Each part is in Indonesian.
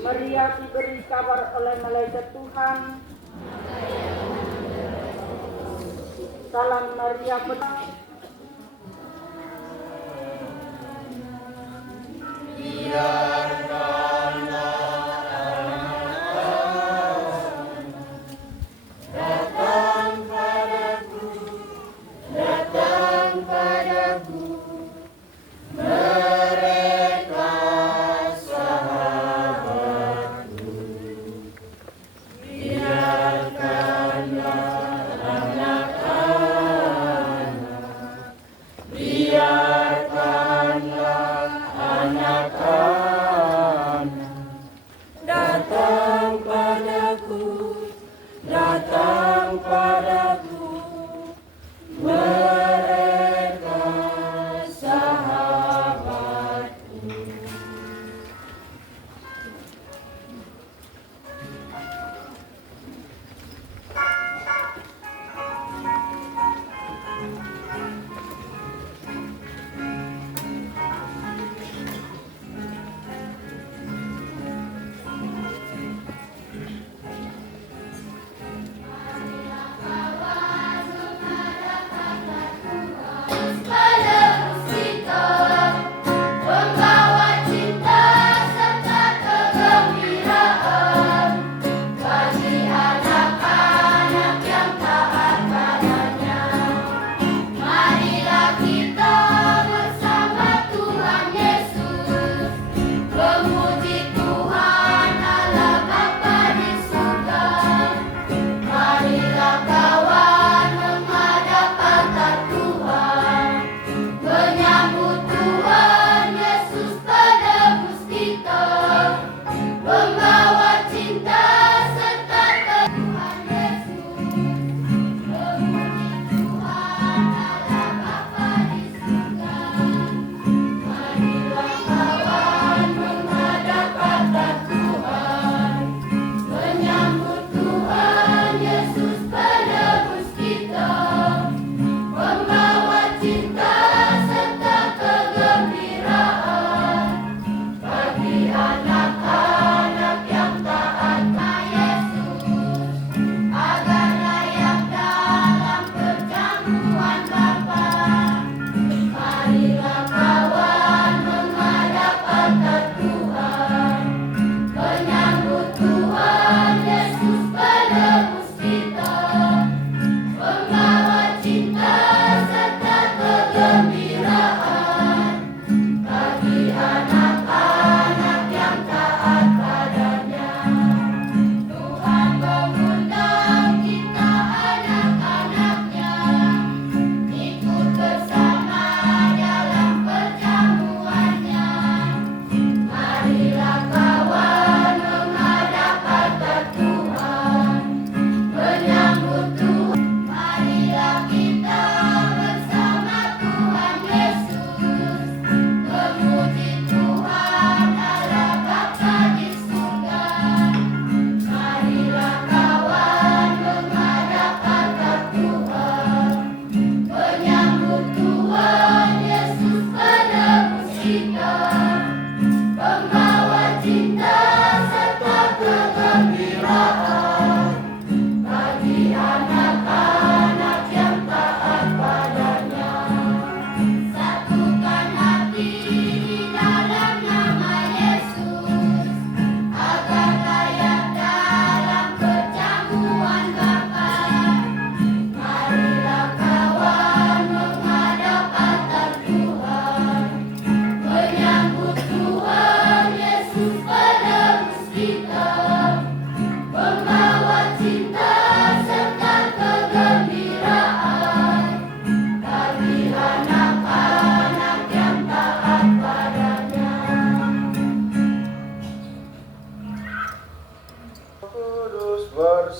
Maria diberi kabar oleh malaikat Tuhan. Salam Maria penuh.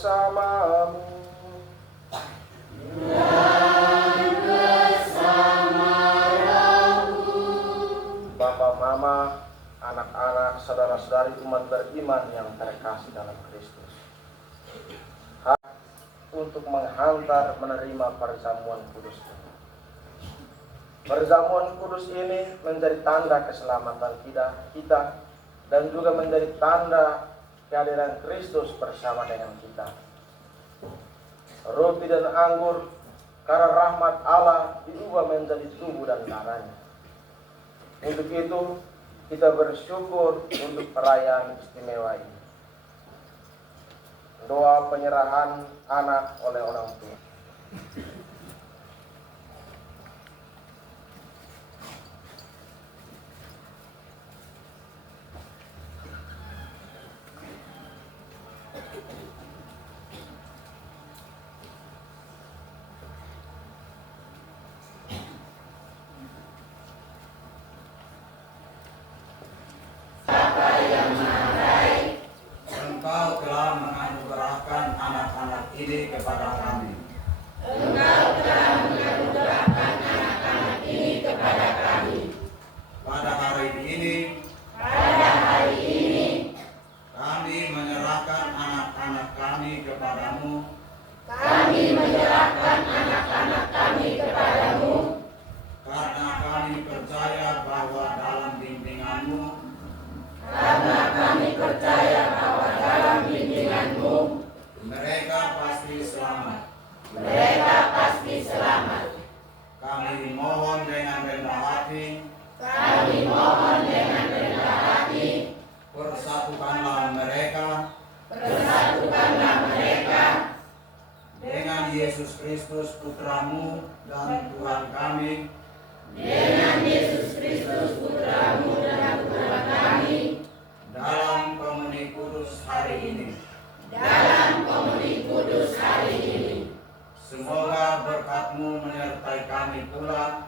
bersamamu. Bapak, Mama, anak-anak, saudara-saudari umat beriman yang terkasih dalam Kristus, hak untuk menghantar menerima perjamuan kudus ini. Perjamuan kudus ini menjadi tanda keselamatan kita dan juga menjadi tanda kehadiran Kristus bersama dengan kita. Roti dan anggur karena rahmat Allah diubah menjadi tubuh dan darahnya. Untuk itu kita bersyukur untuk perayaan istimewa ini. Doa penyerahan anak oleh orang tua. Engkau telah menganugerahkan anak-anak ini kepada kami. Pada hari ini, kami menyerahkan anak-anak kami kepadamu. Karena kami percaya bahwa dalam bimbinganmu, mereka pasti selamat. Kami mohon dengan rendah hati, persatukanlah mereka dengan Yesus Kristus Putramu dan Tuhan kami, dalam komuni kudus hari ini. Semoga berkat-Mu menyertai kami pula,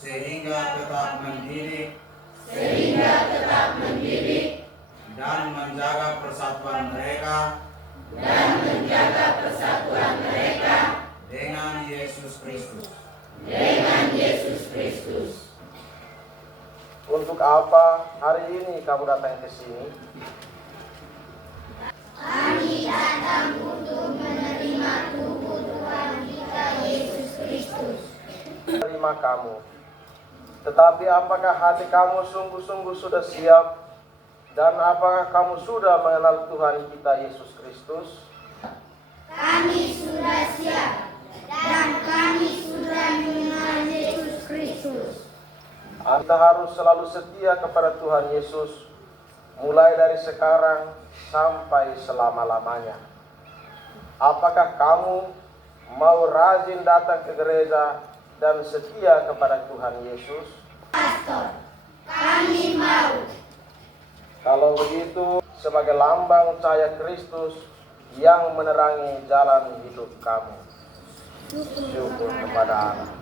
sehingga tetap mendidik dan menjaga persatuan mereka dengan Yesus Kristus. Untuk apa hari ini kamu datang ke sini? Terima kamu. Tetapi apakah hati kamu sungguh-sungguh sudah siap? Dan apakah kamu sudah mengenal Tuhan kita Yesus Kristus? Kami sudah siap dan kami sudah mengenal Yesus Kristus. Anda harus selalu setia kepada Tuhan Yesus, mulai dari sekarang sampai selama-lamanya. Apakah kamu mau rajin datang ke gereja dan setia kepada Tuhan Yesus? Pastor, kami mau. Kalau begitu, sebagai lambang cahaya Kristus yang menerangi jalan hidup kamu, syukur kepada Allah.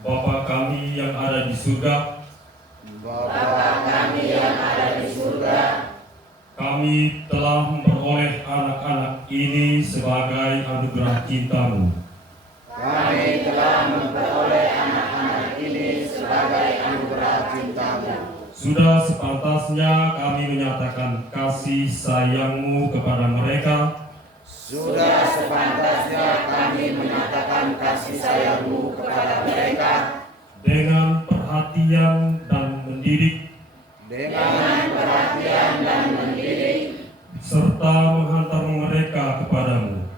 Bapa kami yang ada di surga, kami telah memperoleh anak-anak ini sebagai anugerah cinta-Mu. Sudah sepantasnya kami menyatakan kasih sayang-Mu kepada mereka kasih sayang-Mu kepada mereka dengan perhatian dan mendidik, serta menghantar mereka kepadamu,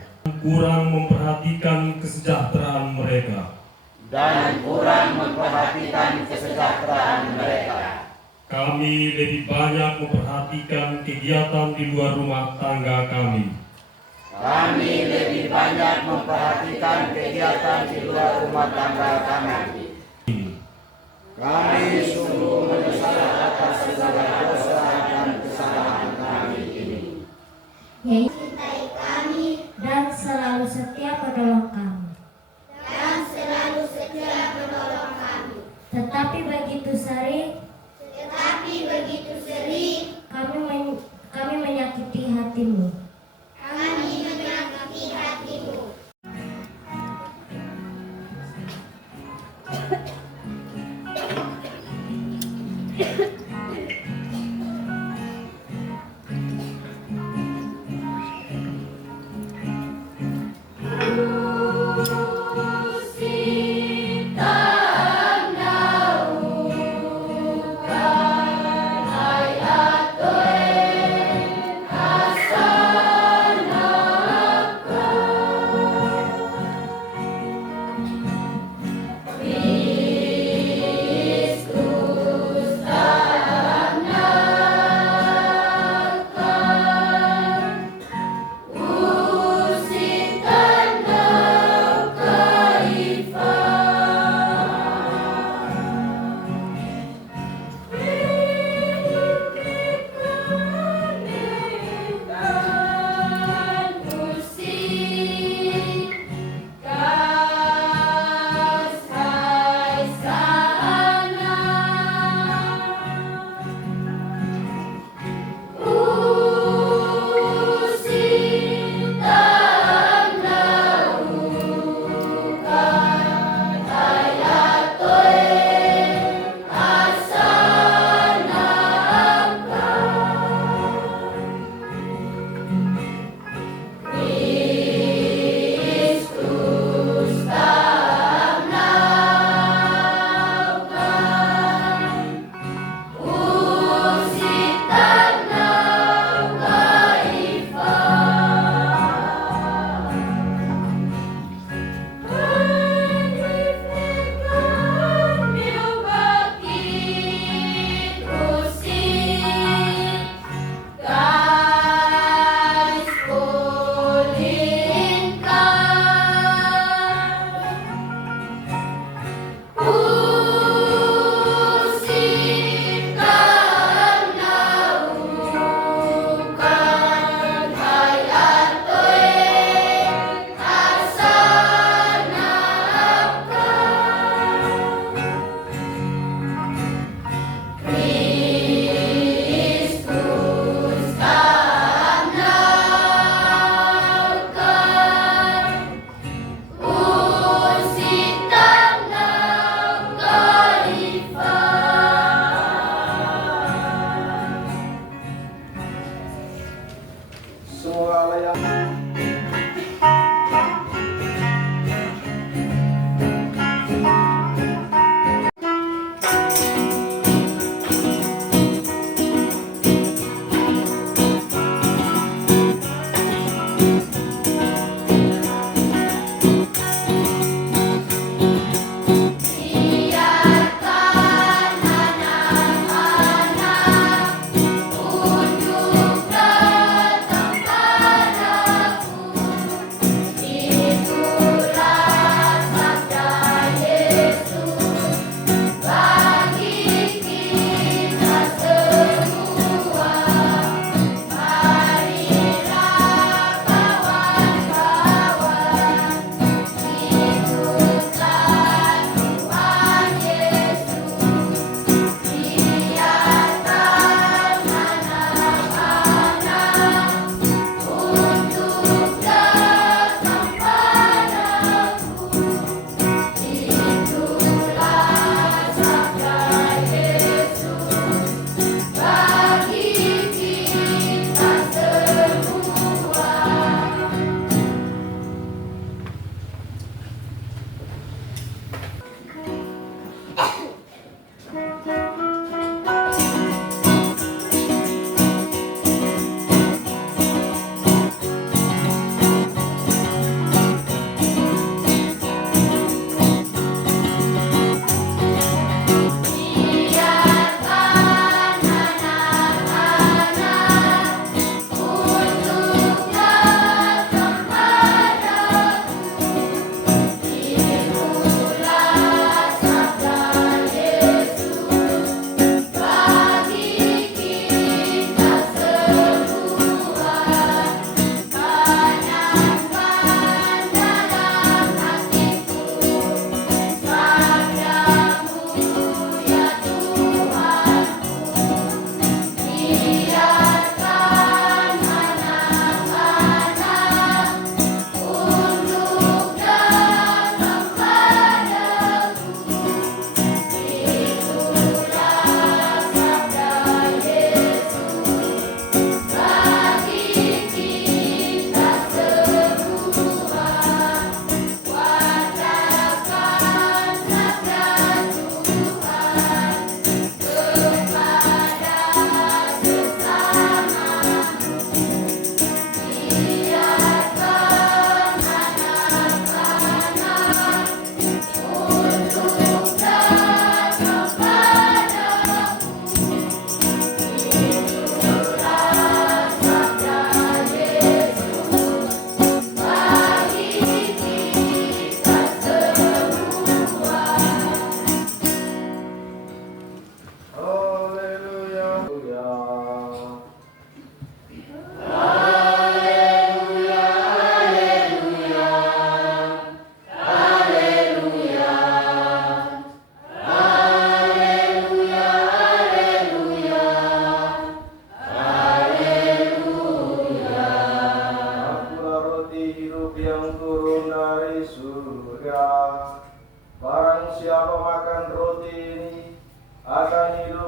kurang memperhatikan kesejahteraan mereka. Kami lebih banyak memperhatikan kegiatan di luar rumah tangga kami. Kami sungguh menyesal atas segala dosa dan kesalahan kami ini. yang mencintai kami dan selalu setia menolong kami. Tetapi begitu sering kami menyakiti hatimu.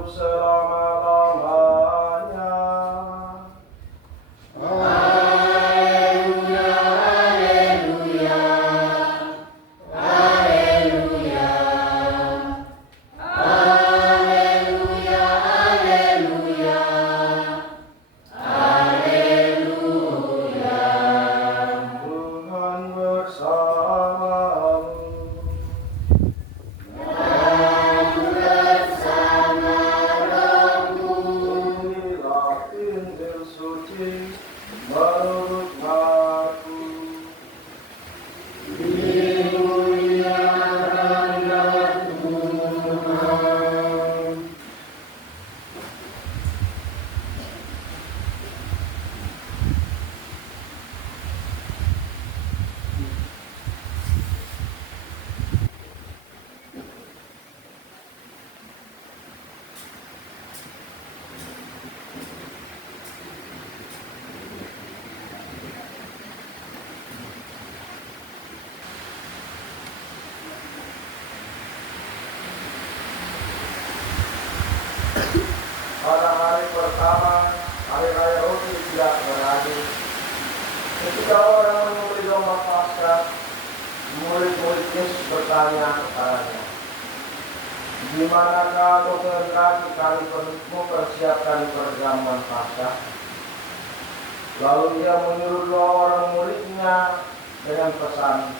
hidup selama-lamanya. Tuhan bersamamu. Inilah Injil suci menurut Markus. Pada hari pertama, hari raya roti tidak berani, ketika orang membeli domba Paskah, murid-murid Yesus bertanya kepadanya, "Di manakah engkau kehendaki kami mempersiapkan perjamuan Paskah?" Lalu dia menyuruh 2 orang muridnya dengan pesan,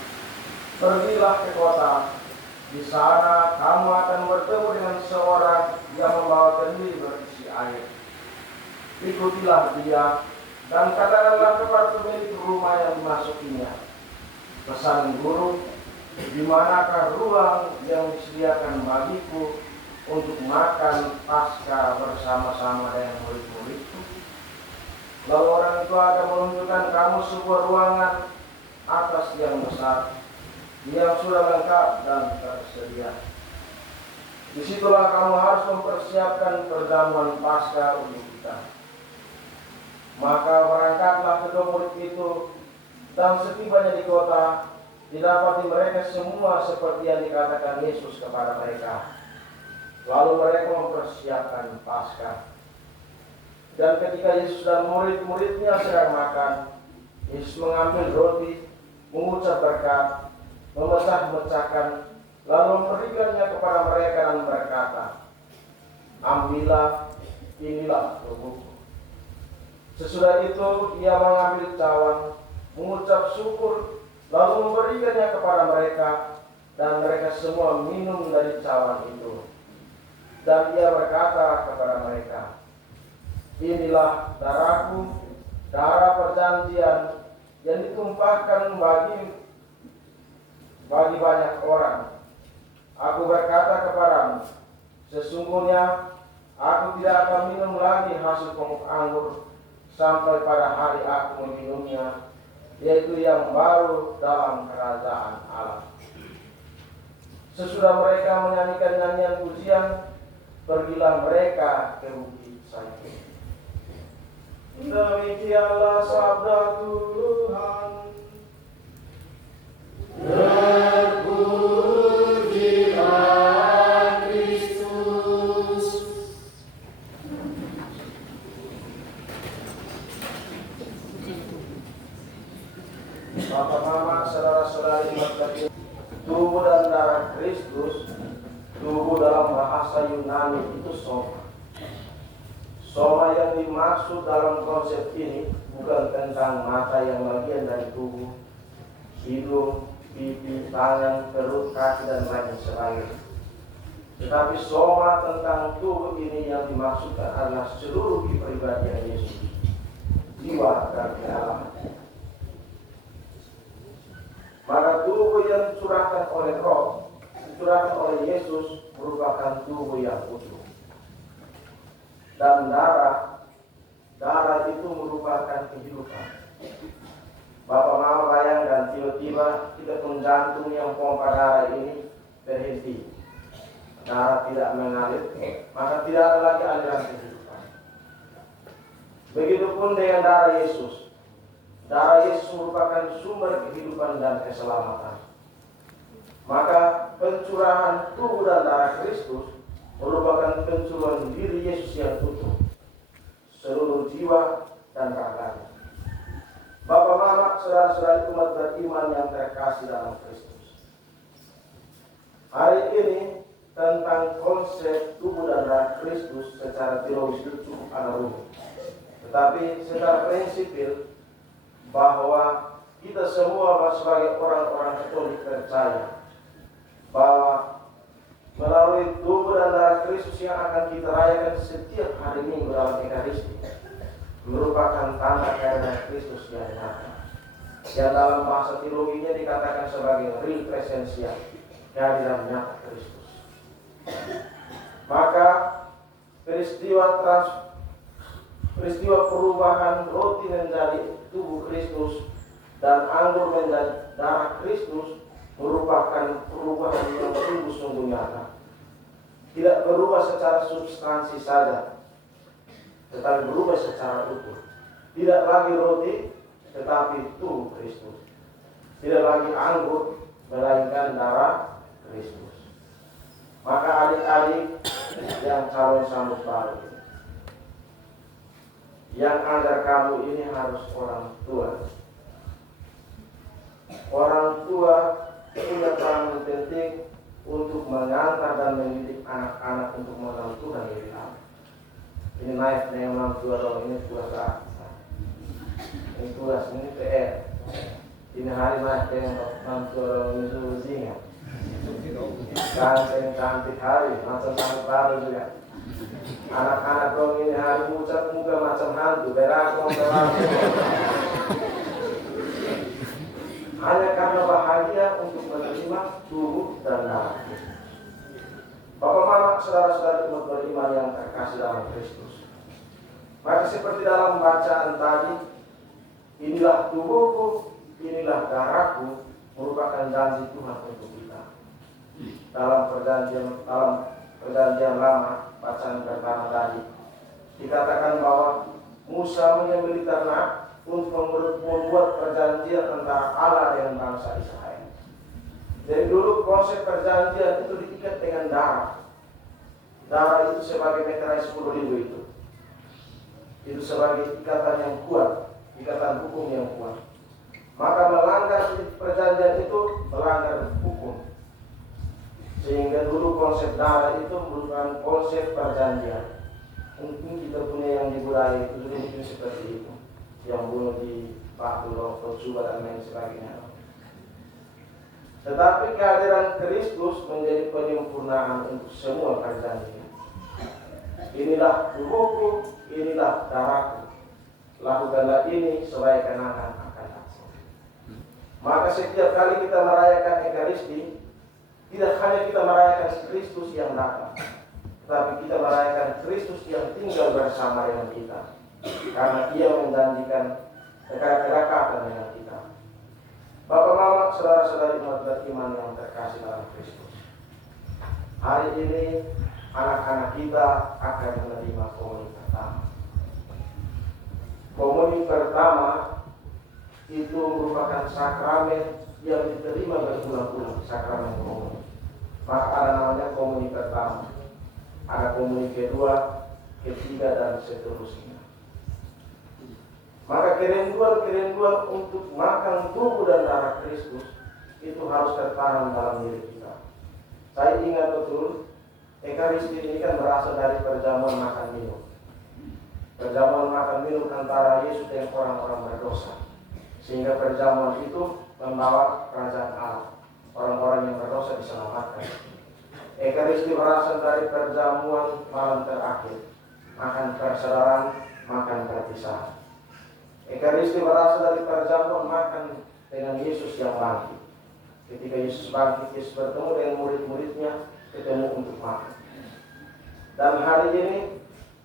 "Pergilah ke kota. Di sana kamu akan bertemu dengan seorang yang membawa kendi berisi air. Ikutilah dia dan katakanlah kepada pemilik rumah yang dimasukinya, pesan guru, di manakah ruang yang disediakan bagiku untuk makan Paskah bersama-sama dengan murid-muridku?" Lalu orang itu akan menunjukkan kamu sebuah ruangan atas yang besar, yang sudah lengkap dan tersedia. Disitulah kamu harus mempersiapkan perjamuan Paskah untuk kita. Maka berangkatlah kedua murid itu, dan setibanya di kota, didapati mereka semua seperti yang dikatakan Yesus kepada mereka. Lalu mereka mempersiapkan Paskah. Dan ketika Yesus dan murid-muridnya sedang makan, Yesus mengambil roti, mengucap berkat, memecah-mecahkan, lalu memberikannya kepada mereka dan berkata, "Ambillah, inilah tubuhku." Sesudah itu ia mengambil cawan, mengucap syukur, lalu memberikannya kepada mereka, dan mereka semua minum dari cawan itu. Dan ia berkata kepada mereka, "Inilah darahku, darah perjanjian yang ditumpahkan bagi banyak orang. Aku berkata kepadamu, sesungguhnya aku tidak akan minum lagi hasil pokok anggur sampai pada hari aku meminumnya, yaitu yang baru dalam kerajaan Allah." Sesudah mereka menyanyikan nyanyian pujian, pergilah mereka ke Bukit Zaitun. Demikianlah sabda Tuhan. Terpujilah Kristus. Bapak, Mama, saudara-saudari berkati, tubuh dan darah Kristus, tubuh dalam bahasa Yunani itu soma. Soma yang dimaksud dalam konsep ini bukan tentang mata yang bagian dari tubuh, hidung, pipi, tangan, perut, kaki, dan lain sebagainya. Tetapi soma tentang tubuh ini yang dimaksudkan adalah seluruh kepribadian Yesus, jiwa dan kealaman. Maka tubuh yang dicurahkan oleh Roh, dicurahkan oleh Yesus, merupakan tubuh yang utuh. Dan darah itu merupakan kehidupan. Bapak Mama bayangkan tiba-tiba jantung yang pompa darah ini berhenti, darah tidak mengalir, maka tidak ada lagi aliran kehidupan. Begitupun dengan darah Yesus. Darah Yesus merupakan sumber kehidupan dan keselamatan. Maka pencurahan tubuh dan darah Kristus merupakan penculuan diri Yesus yang utuh, seluruh jiwa dan raganya. Bapak, Mama, saudara-saudari umat beriman yang terkasih dalam Kristus. Hari ini tentang konsep tubuh dan darah Kristus secara teologis itu cukup agak rumit. Tetapi secara prinsipil bahwa kita semua sebagai orang-orang Katolik percaya bahwa melalui tubuh dan darah Kristus yang akan kita rayakan setiap hari Minggu dalam Ekaristi merupakan tanda kehadiran Kristus yang nyata, yang dalam bahasa teologinya dikatakan sebagai real presensia, kehadiran nyata Kristus. Maka peristiwa perubahan roti menjadi tubuh Kristus dan anggur menjadi darah Kristus merupakan perubahan yang sungguh-sungguh nyata. Tidak berubah secara substansi saja, tetapi berubah secara utuh. Tidak lagi roti, tetapi tubuh Kristus. Tidak lagi anggur, melainkan darah Kristus. Maka adik-adik yang calon sambut baru, yang agar kamu ini harus orang tua. Orang tua punya peran penting untuk mengantar dan mendidik anak-anak untuk mengenal Tuhan lebih dalam. Ini naik dengan orang tua dong, ini tugas apa? Ini tugas, ini PR. Ini hari naik dengan orang tua dong, ini suruh singa. Cantik hari, macam sangat baru juga. Anak-anak dong ini hari pucat muka macam hantu, berakong. Hanya karena bahagia untuk menerima tubuh dan darah Kristus. Bapak, Mama, saudara-saudari umat beriman yang terkasih dalam Kristus. Maka seperti dalam bacaan tadi, inilah tubuhku, inilah darahku, merupakan janji Tuhan untuk kita. Dalam perjanjian lama, bacaan pertama tadi, dikatakan bahwa Musa menyembelih ternak untuk membuat perjanjian antara Allah dengan bangsa Israel. Jadi dulu konsep perjanjian itu diikat dengan darah. Darah itu sebagai meterai 10.000 itu. Itu sebagai ikatan yang kuat, ikatan hukum yang kuat. Maka melanggar perjanjian itu melanggar hukum. Sehingga dulu konsep darah itu merupakan konsep perjanjian. Mungkin kita punya yang di budaya itu dulu mungkin seperti itu, yang bunuh di Pakulo, Tosuba dan lain sebagainya. Tetapi kehadiran Kristus menjadi penyempurnaan untuk semua perjanjian. Inilah tubuhku, inilah darahku. Lakukanlah ini supaya kenangan akan aku. Maka setiap kali kita merayakan Ekaristi, tidak hanya kita merayakan Kristus yang datang, tetapi kita merayakan Kristus yang tinggal bersama dengan kita. Karena Ia menjanjikan kedekatan dengan kita. Bapak, Mama, saudara-saudari umat beriman yang terkasih dalam Kristus. Hari ini anak-anak kita akan menerima komuni pertama. Komuni pertama itu merupakan sakramen yang diterima berulang-ulang, sakramen komuni. Maka ada namanya komuni pertama, ada komuni kedua, ketiga dan seterusnya. Maka kerinduan untuk makan tubuh dan darah Kristus itu harus tertanam dalam diri kita. Saya ingat betul, Ekaristi ini kan berasal dari perjamuan makan minum. Perjamuan makan minum antara Yesus dan orang-orang berdosa. Sehingga perjamuan itu membawa kerajaan Allah. Orang-orang yang berdosa diselamatkan. Ekaristi berasal dari perjamuan malam terakhir. Makan persaudaraan, makan perpisahan. Ekaristi berasal dari perjamuan makan dengan Yesus yang bangkit. Ketika Yesus bangkit, Yesus bertemu dengan murid-muridnya, ketemu untuk makan. Dan hari ini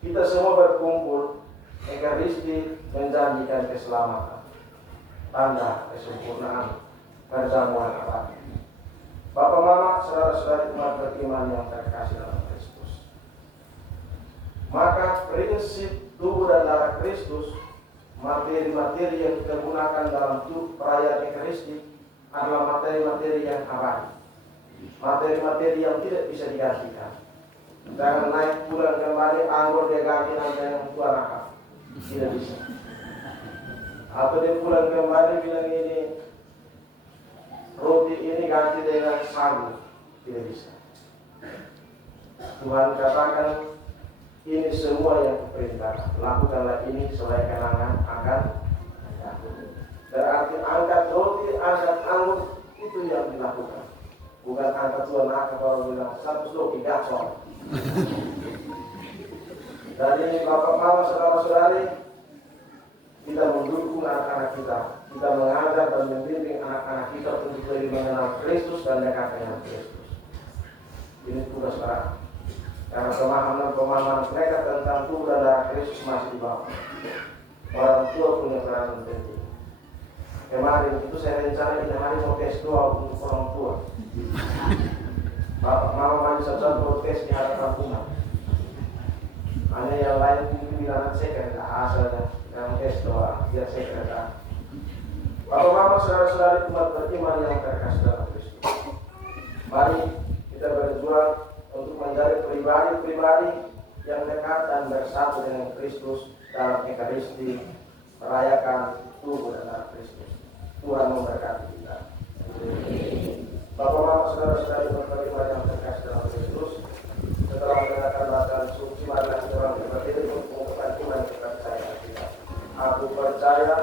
kita semua berkumpul. Ekaristi menjanjikan keselamatan, tanda kesempurnaan perjamuan abadi. Bapak, Mama, saudara-saudari umat beriman yang terkasih dalam Kristus. Maka prinsip tubuh dan darah Kristus, materi-materi yang kita gunakan dalam perayaan Ekaristi adalah materi-materi yang abadi, materi-materi yang tidak bisa digantikan. Jangan naik bulan kembali anggur dia ganti nanti yang tua nakal. Tidak bisa. Atau dia pulang kembali bilang ini roti ini ganti dengan sagu. Tidak bisa. Tuhan katakan ini semua yang kuperintah. Lakukanlah ini supaya kenangan akan aku. Berarti angkat roti, angkat anggur itu yang dilakukan. Bukan angkat Tuhan nakal kalau bilang satu roti gacor. Dari Bapak Mama saudara-saudari, kita mendukung anak-anak kita mengajar dan membimbing anak-anak kita untuk lebih mengenal Kristus dan dekat dengan Kristus. Ini tugas berat. Karena pemahaman mereka tentang tubuh dan darah Kristus masih di bawah. Orang tua punya peran penting. Kemarin itu saya rencana ini hari mau tes doa untuk orang tua. Bapak Mama maju satu-satu tes di hadapan umat. Hanya yang lain mungkin bilang sekretariat asalnya yang tes doa dia sekretariat. Bapak Mama saudara-saudari umat beriman yang terkasih dalam Kristus. Mari kita berjuang untuk menjadi pribadi-pribadi yang dekat dan bersatu dengan Kristus dalam Ekaristi merayakan tubuh dan darah Kristus. Tuhan memberkati kita. Bapak Mama saudara-saudari umat beriman yang terkasih dalam Kristus. Setelah mendengarkan bacaan suci, marilah kita orang berdiri untuk mengucapkan iman kepercayaan kita. Aku percaya.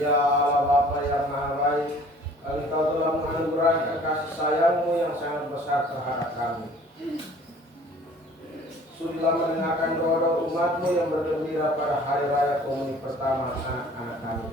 Ya Allah Bapa yang Maha Baik, Engkau telah menganugerahkan kasih sayang-Mu yang sangat besar terhadap kami. Sudilah mendengarkan doa-doa umat-Mu yang bergembira pada hari raya komuni pertama anak-anak kami.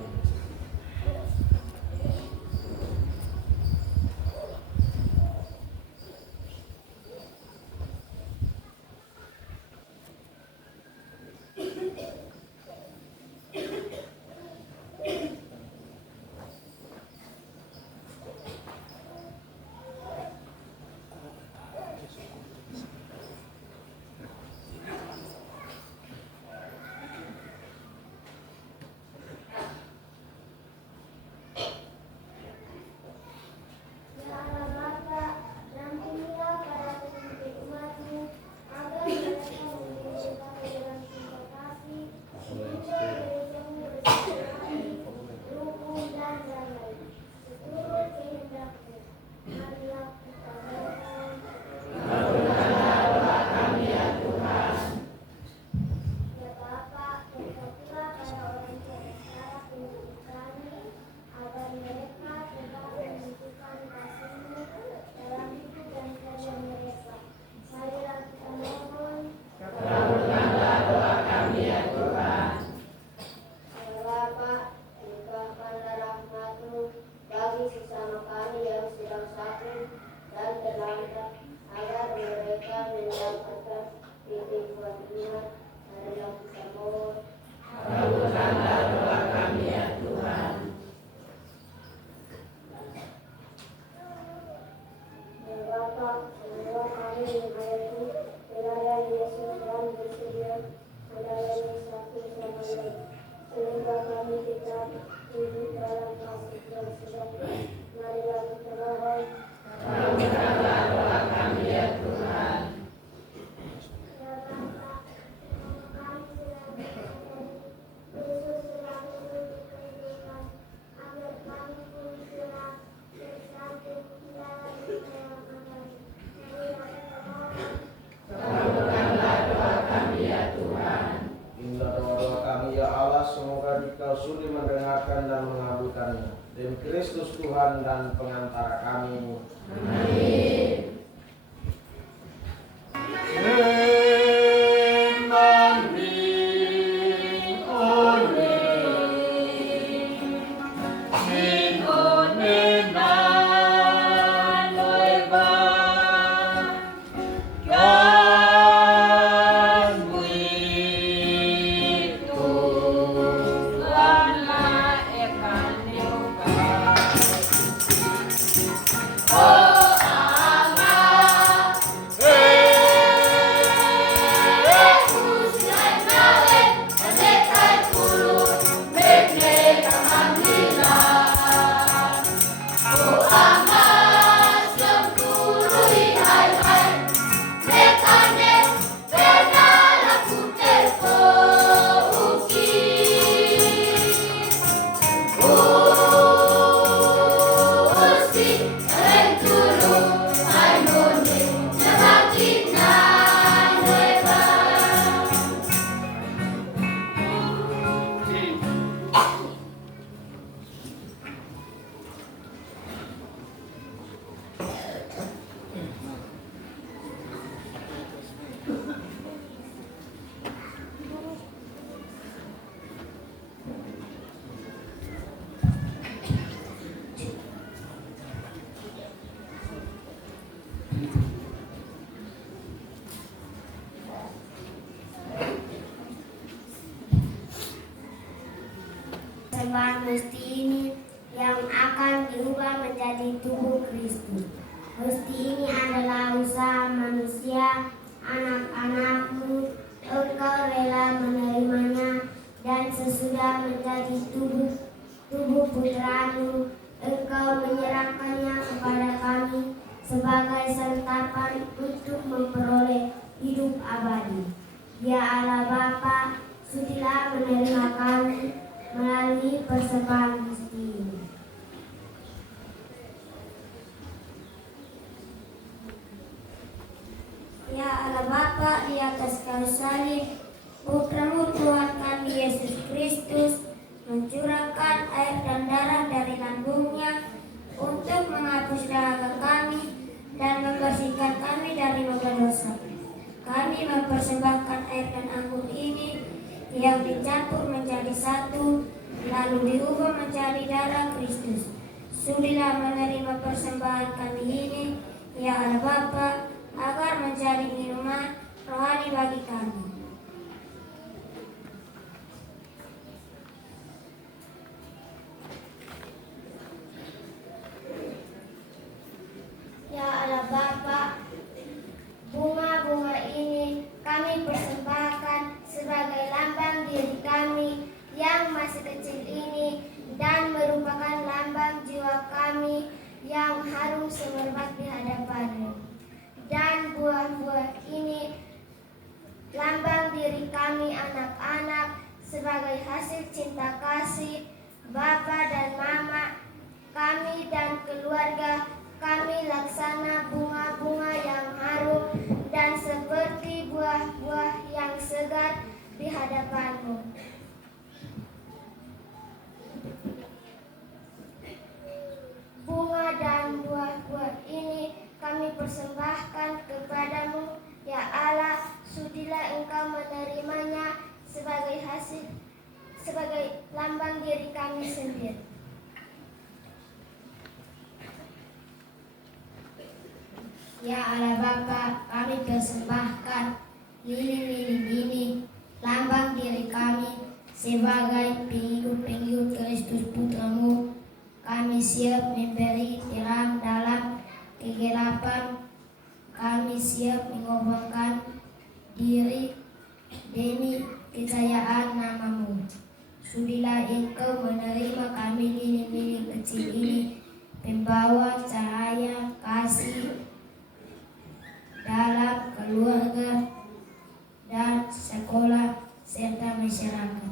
semoga Dikau sudi mendengarkan dan mengabulkannya. Demi Kristus Tuhan dan pengantara kami. Amin. Persembahan hostia ini yang akan diubah menjadi tubuh Kristus. Hostia ini adalah usaha manusia, anak-anakmu, engkau rela menerimanya, dan sesudah menjadi tubuh putramu, engkau menyerahkannya kepada kami sebagai santapan untuk memperoleh hidup abadi. Ya Allah Bapa, sudilah menerima kami melalui persembahan hostia ini. Ya Allah Bapa, di atas kayu salib, Putramu Tuhan kami Yesus Kristus mencurahkan air dan darah dari lambungnya untuk menghapus dahaga kami dan membersihkan kami dari noda dosa. Kami mempersembahkan air dan anggur ini yang dicampur menjadi satu, lalu diubah menjadi darah Kristus. Sudilah menerima persembahan kami ini, ya Allah Bapa, agar menjadi minuman rohani bagi kami. Ya Allah Bapa, bunga-bunga ini kami persembahkan sebagai lambang diri kami yang masih kecil ini dan merupakan lambang jiwa kami yang harum semerbak di hadapan-Mu. Dan buah-buah ini lambang diri kami anak-anak sebagai hasil cinta kasih Bapa dan Mama kami dan keluarga kami laksana bunga-bunga yang harum dan seperti buah-buah yang segar di hadapan-Mu. Bunga dan buah-buah ini kami persembahkan kepadamu, ya Allah, sudilah Engkau menerimanya sebagai lambang diri kami sendiri. Ya Allah Bapa, kami persembahkan lilin-lilin ini, lambang diri kami sebagai pengikut Kristus Putramu. Kami siap memberi terang dalam kegelapan, kami siap mengorbankan diri demi kejayaan nama-Mu. Sudilah Engkau menerima kami lilin-lilin kecil ini, pembawa cahaya kasih dalam keluarga dan sekolah serta masyarakat.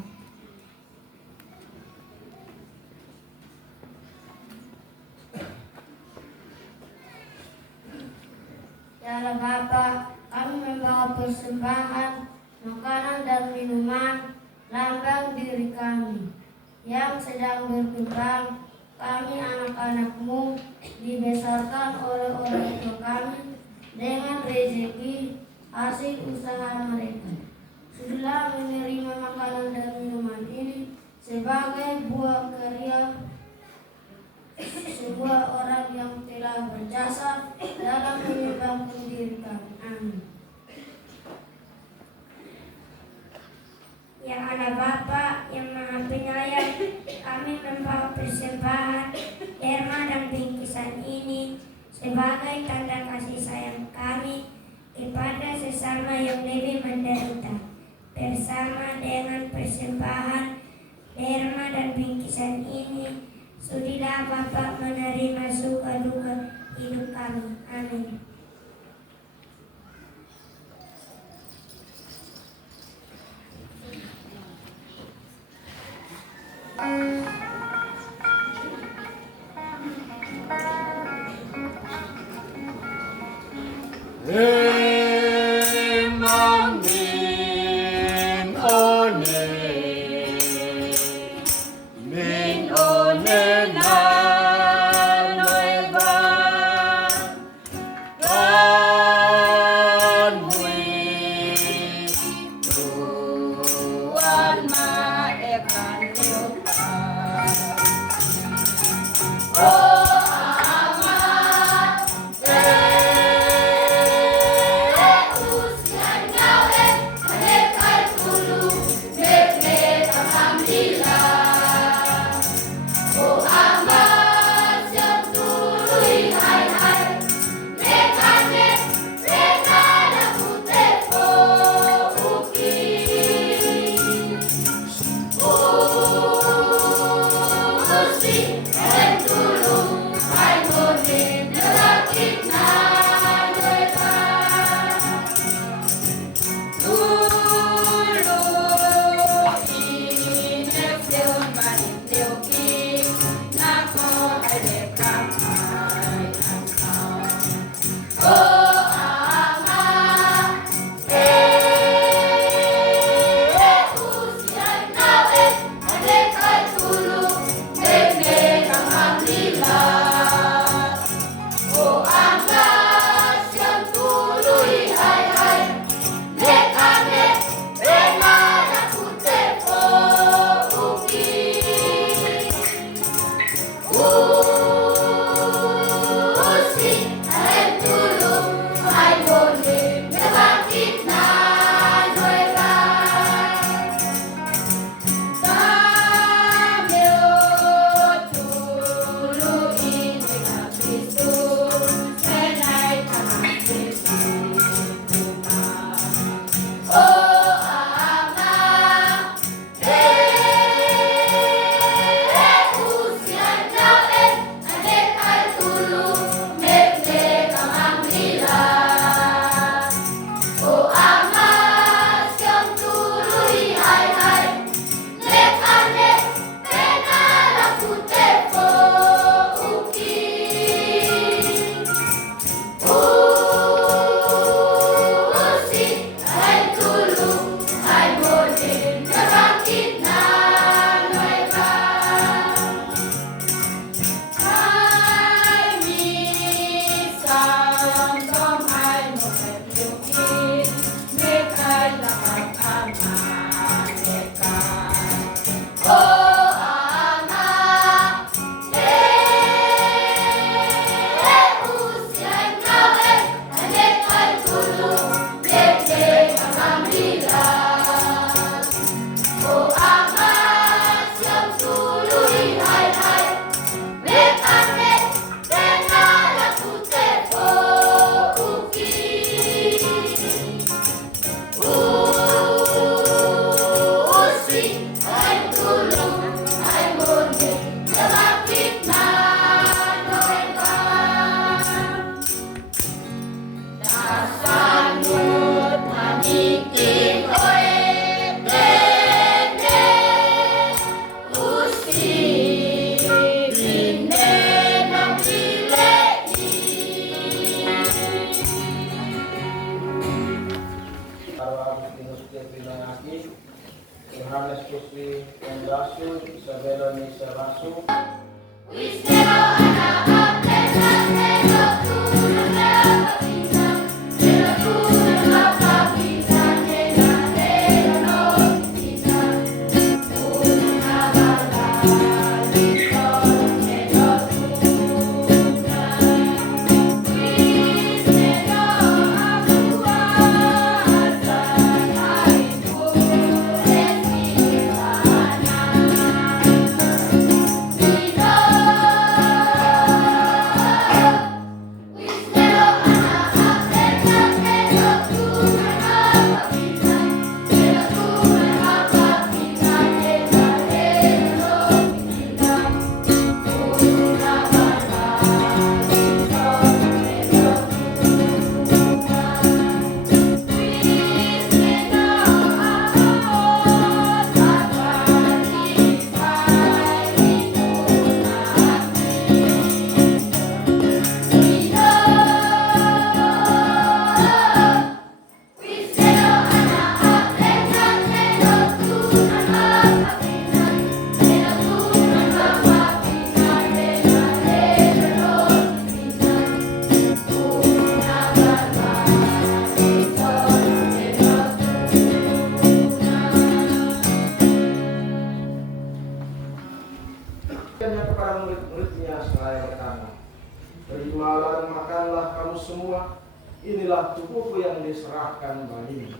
Ya Allah Bapa, kami membawa persembahan makanan dan minuman, lambang diri kami yang sedang berkembang. Kami anak-anakmu dibesarkan oleh orang tua kami dengan rezeki hasil usaha mereka. Sudahlah menerima makanan dan minuman ini sebagai buah karya sebuah orang yang telah berjasa dalam menyembahkan diri kami. Amin. Yang Allah Bapa yang Maha Penyayang, kami membawa persembahan derma dan bingkisan ini sebagai tanda kasih sayang kami kepada sesama yang lebih menderita. Bersama dengan persembahan derma dan bingkisan ini, sudilah Bapa menerima suka duka hidup kami. Amin. Nek Johannes Kuswi yang rasul, Isabella Nisa rasul. Kepada murid-muridnya seraya berkata, terimalah dan makanlah kamu semua, inilah tubuhku yang diserahkan bagimu.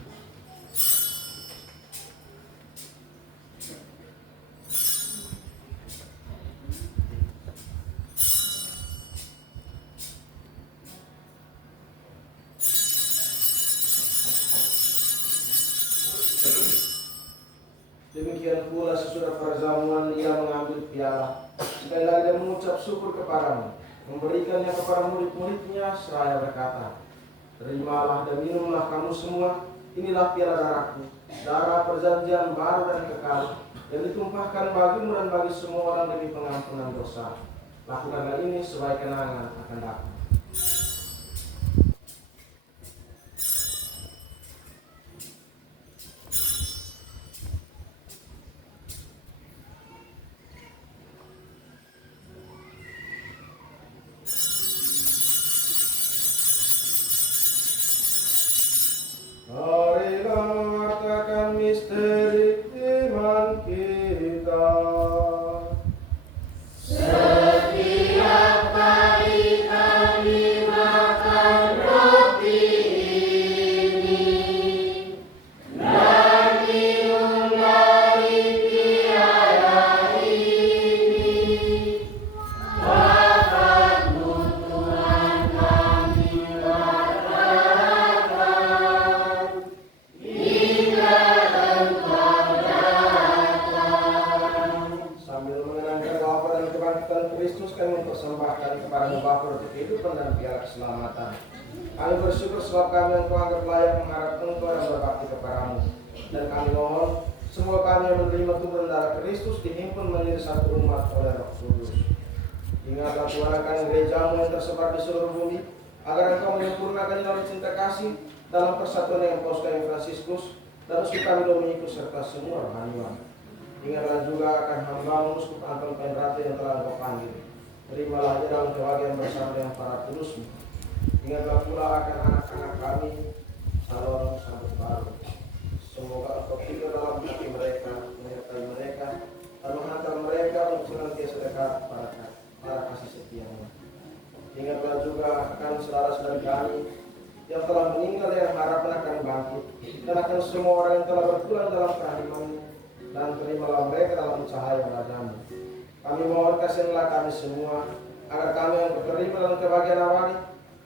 Demikian pula sesudah perjamuan ia mengambil piala. Sekali lagi dia mengucap syukur kepadamu, memberikannya kepada murid-muridnya seraya berkata, terimalah dan minumlah kamu semua, inilah piala darahku, darah perjanjian baru dan kekal, yang ditumpahkan bagimu dan bagi semua orang demi pengampunan dosa. Lakukanlah ini sebagai kenangan akan aku. Marilah wartakan misteri iman kita. Setiap kali kami makan roti ini dan minum dari piala ini, wafat-Mu Tuhan kami wartakan hingga Engkau datang. Sambil mengenangkan wafat dan kebangkitan Kristus, kami mempersembahkan kepada-Mu Bapa roti kehidupan dan piala keselamatan. Kami bersyukur sebab kami Engkau anggap layak mengharap Engkau dan berbakti kepada-Mu. Dan kami mohon, semua kami yang menerima tubuh dan darah Kristus dihimpun menjadi satu umat oleh Roh Kudus. Ingatlah Tuhan akan gereja-Mu yang tersebar di seluruh bumi, agar Engkau menyempurnakan dalam cinta kasih, dalam persatuan yang Paus kami Fransiskus, dan uskup kami Dominikus serta semua rohaniwan. Ingatlah juga akan hamba-Mu Uskup Anton Penrate yang telah Engkau panggil. Terimalah dia dalam kebahagiaan bersama dengan para kudus-Mu. Ingatlah pula akan anak-anak kami, calon sambut baru. Semoga Engkau tidur dalam hati mereka, menyertai mereka, dan menghantar mereka untuk senantiasa dekat para kasih setia-Mu. Ingatlah juga akan saudara-saudara kami yang telah meninggal yang harapan akan bangkit, dan akan semua orang yang telah berpulang dalam kehadiran-Mu, dan terimalah mereka dalam cahaya wajah-Mu. Kami mohon kasihilah kami semua, agar kami yang terima dalam kebahagiaan awali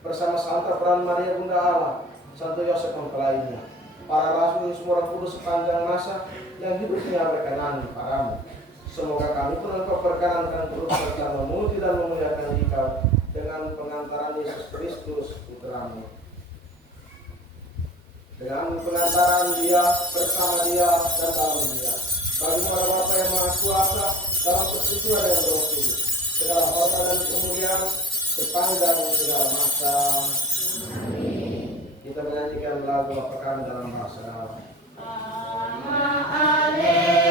bersama Santa Peran Maria Bunda Allah, Santo Yosef mempelainya, para rasul dan semua orang kudus sepanjang masa yang hidupnya berkenan padamu. Semoga kami pun Engkau perkenankan terus serta memuji dan memuliakan Dikau dengan pengantaran Yesus Kristus Putra-Mu. Dengan pengantaran Dia, bersama Dia, dan dalam Dia. Bagi para Bapa yang Maha Kuasa, dalam persekutuan dengan Roh Kudus, segala hormat dan kemuliaan sepanjang segala masa. Amin. Kita menyanyikan lagu Bapa Kami dalam bahasa Arab. Alleluia.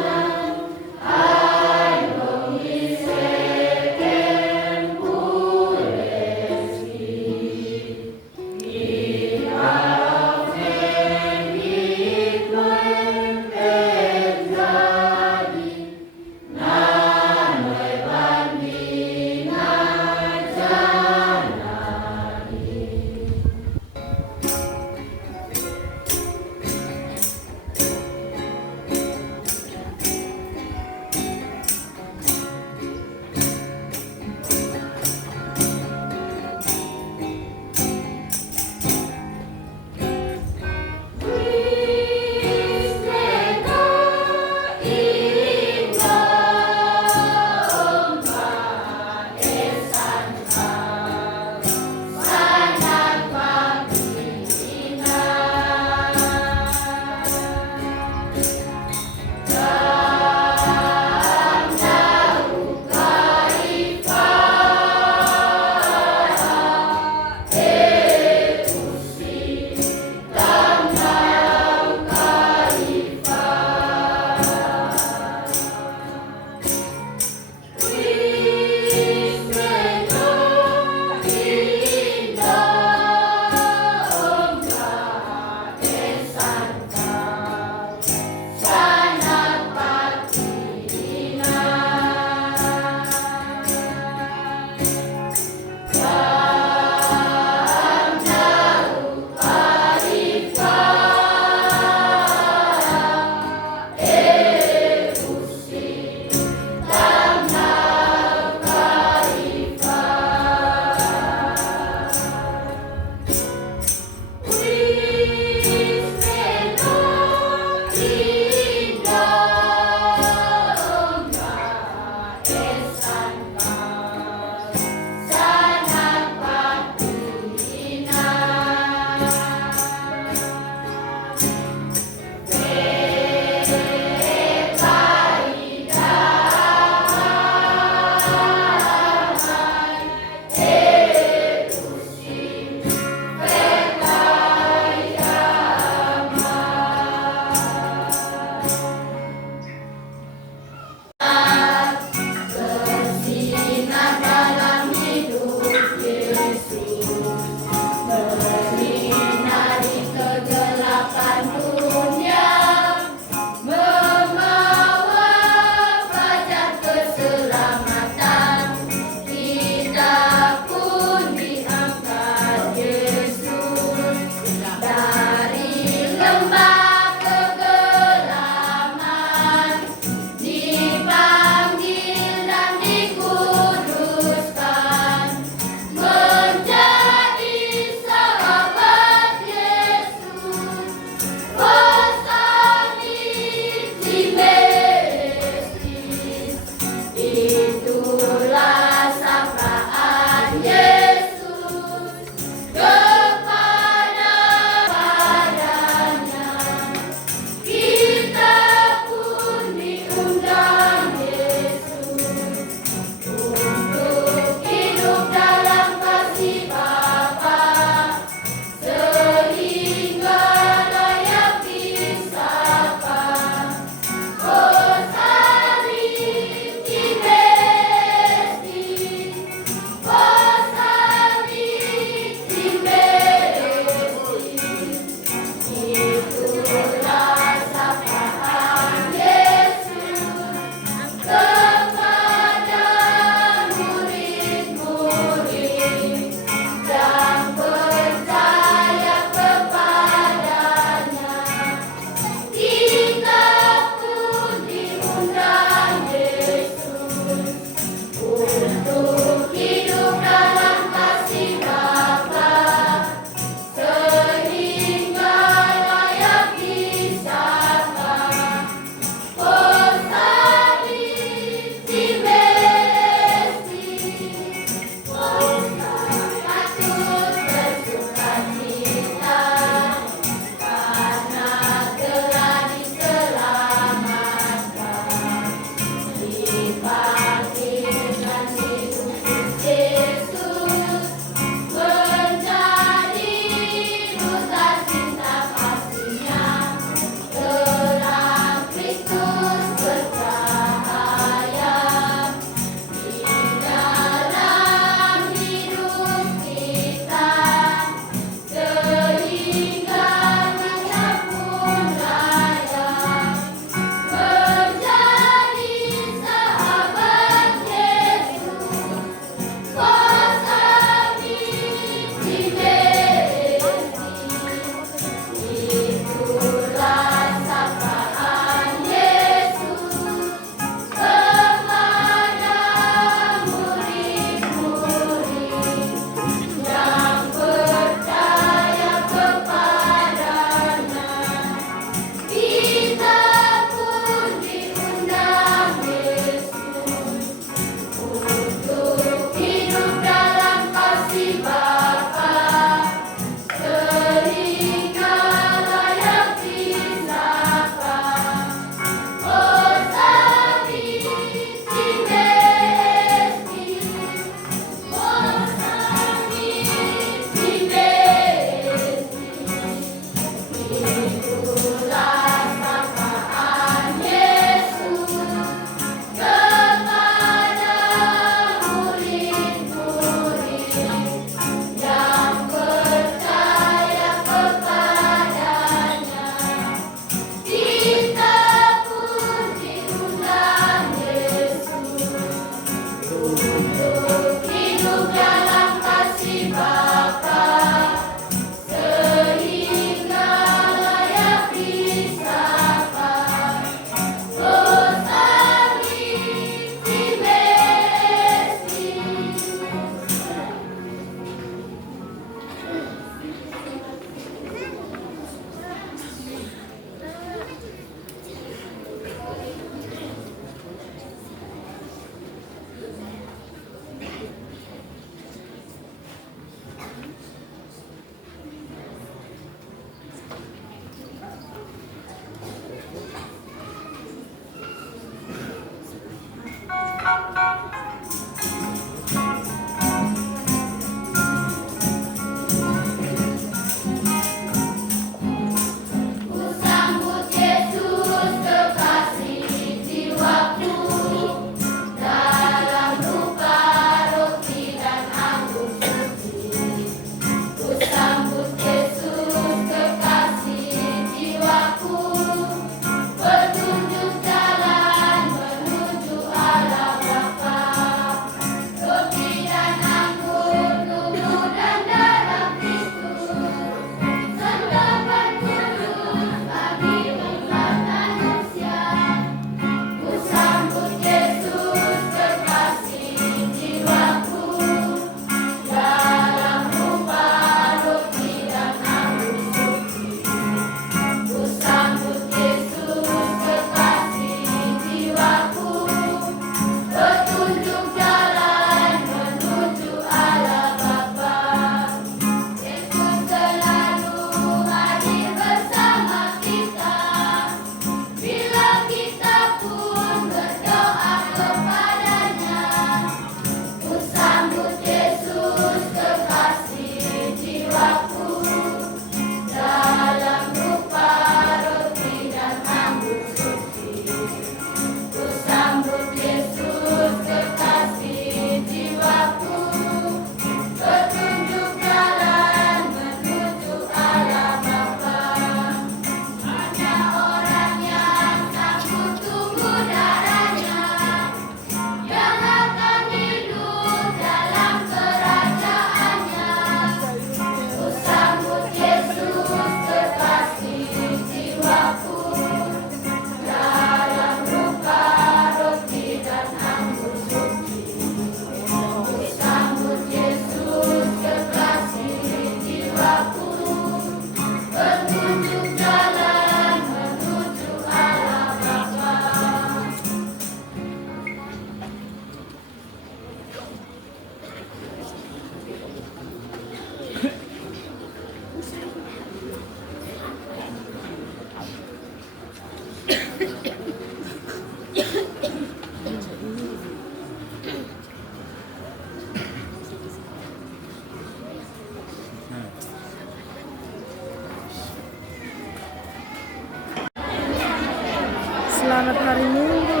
Selamat hari Minggu.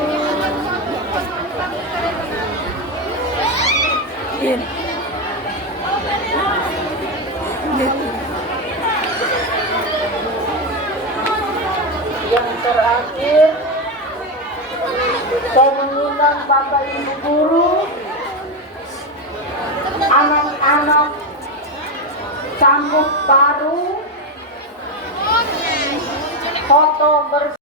In. Yang terakhir, saya mengundang Bapak Ibu guru, anak-anak sambut baru, foto bersama.